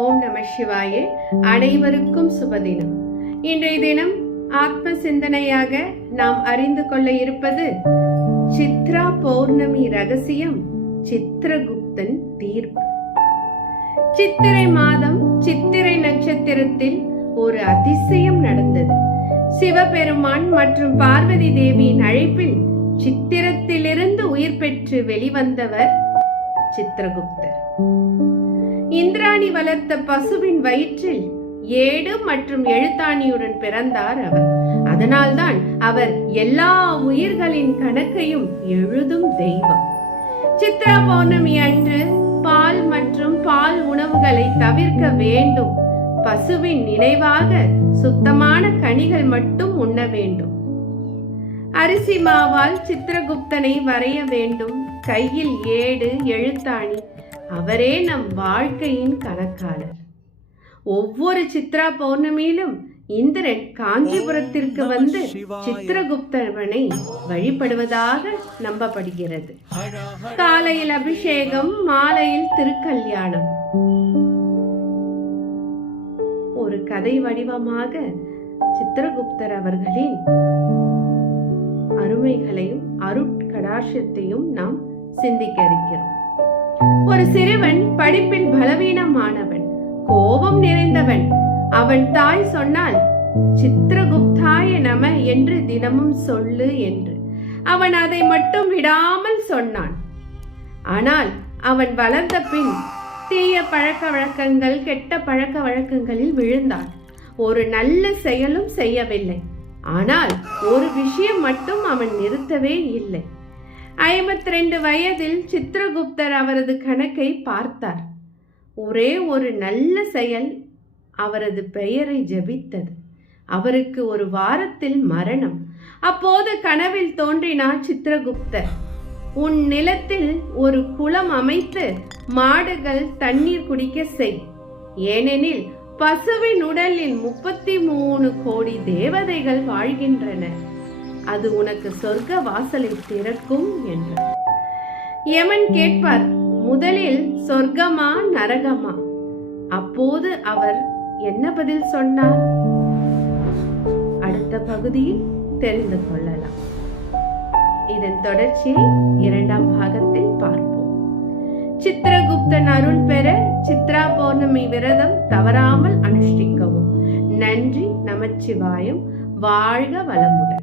ஓம் நம சிவாயே. அனைவருக்கும் சுபதினம். இன்றைய தினம் ஆத்ம சிந்தனையாக நாம் அறிந்து கொள்ள இருப்பது சித்ரா பௌர்ணமி ரகசியம், சித்ரகுப்தன் தீர்ப்பு. சித்திரை மாதம் சித்திரை நட்சத்திரத்தில் ஒரு அதிசயம் நடந்தது. சிவபெருமான் மற்றும் பார்வதி தேவியின் அழைப்பில் சித்திரத்திலிருந்து உயிர் பெற்று வெளிவந்தவர் சித்ரகுப்தர். இந்திராணி வளர்த்த பசுவின் வயிற்றில் ஏடு மற்றும் எழுத்தாணியுடன் பிறந்தார் அவர். அதனால்தான் அவர் எல்லா உயிர்களின் கணக்கையும் எழுதும் தெய்வம். சித்ரா பௌர்ணமி அன்று பால் மற்றும் பால் உணவுகளை தவிர்க்க வேண்டும். பசுவின் நினைவாக சுத்தமான கனிகள் மட்டும் உண்ண வேண்டும். அரிசி மாவால் சித்ரகுப்தனை வரைய வேண்டும். கையில் ஏடு எழுத்தாணி. அவரே நம் வாழ்க்கையின் கணக்காளர். ஒவ்வொரு சித்ரா பௌர்ணமியிலும் இந்திரன் காஞ்சிபுரத்திற்கு வந்து சித்ரகுப்தனை வழிபடுவதாக நம்பப்படுகிறது. காலையில் அபிஷேகம், மாலையில் திருக்கல்யாணம். ஒரு கதை வடிவமாக சித்ரகுப்தர் அவர்களின் அருமைகளையும் அருட்கடாட்சத்தையும் நாம் சிந்திக்க இருக்கிறோம். ஒரு சிறுவன் படிப்பில் பலவீனமானவன், கோபம் நிறைந்தவன். அவன் தாய் சொன்னால், சித்ரகுப்தாய நம என்று தினமும் சொல்லு என்று. அவன் அதை மட்டும் விடாமல் சொன்னான். ஆனால் அவன் வளர்ந்த பின் தீய பழக்க வழக்கங்கள், கெட்ட பழக்க வழக்கங்களில் விழுந்தான். ஒரு நல்ல செயலும் செய்யவில்லை. ஆனால் ஒரு விஷயம் மட்டும் அவன் நிறுத்தவே இல்லை. 52 வயதில் சித்ரகுப்தர் அவரது கணக்கை பார்த்தார். ஒரே ஒரு நல்ல செயல் அவரது பெயரை ஜபித்தது. அவருக்கு ஒரு வாரத்தில் மரணம். அப்போது கனவில் தோன்றினார் சித்ரகுப்தர். உன் நிலத்தில் ஒரு குளம் அமைத்து மாடுகள் தண்ணீர் குடிக்க செய். ஏனெனில் பசுவின் உடலில் 33 கோடி தேவதைகள் வாழ்கின்றனர். அது உனக்கு சொர்க்க வாசலை திறக்கும் என்றார். யமன் கேட்பார், முதலில் சொர்க்கமா நரகமா? அப்போது அவர் என்ன பதில் சொன்னார்? அடுத்த பகுதியில் தெரிந்து கொள்ளலாம். இதன் தொடர்ச்சியை 2ஆம் பாகத்தில் பார்ப்போம். சித்ரகுப்தன் அருள் பெற சித்ரா பௌர்ணமி விரதம் தவறாமல் அனுஷ்டிக்கவும். நன்றி. நமச்சிவாயம். வாழ்க வளமுடன்.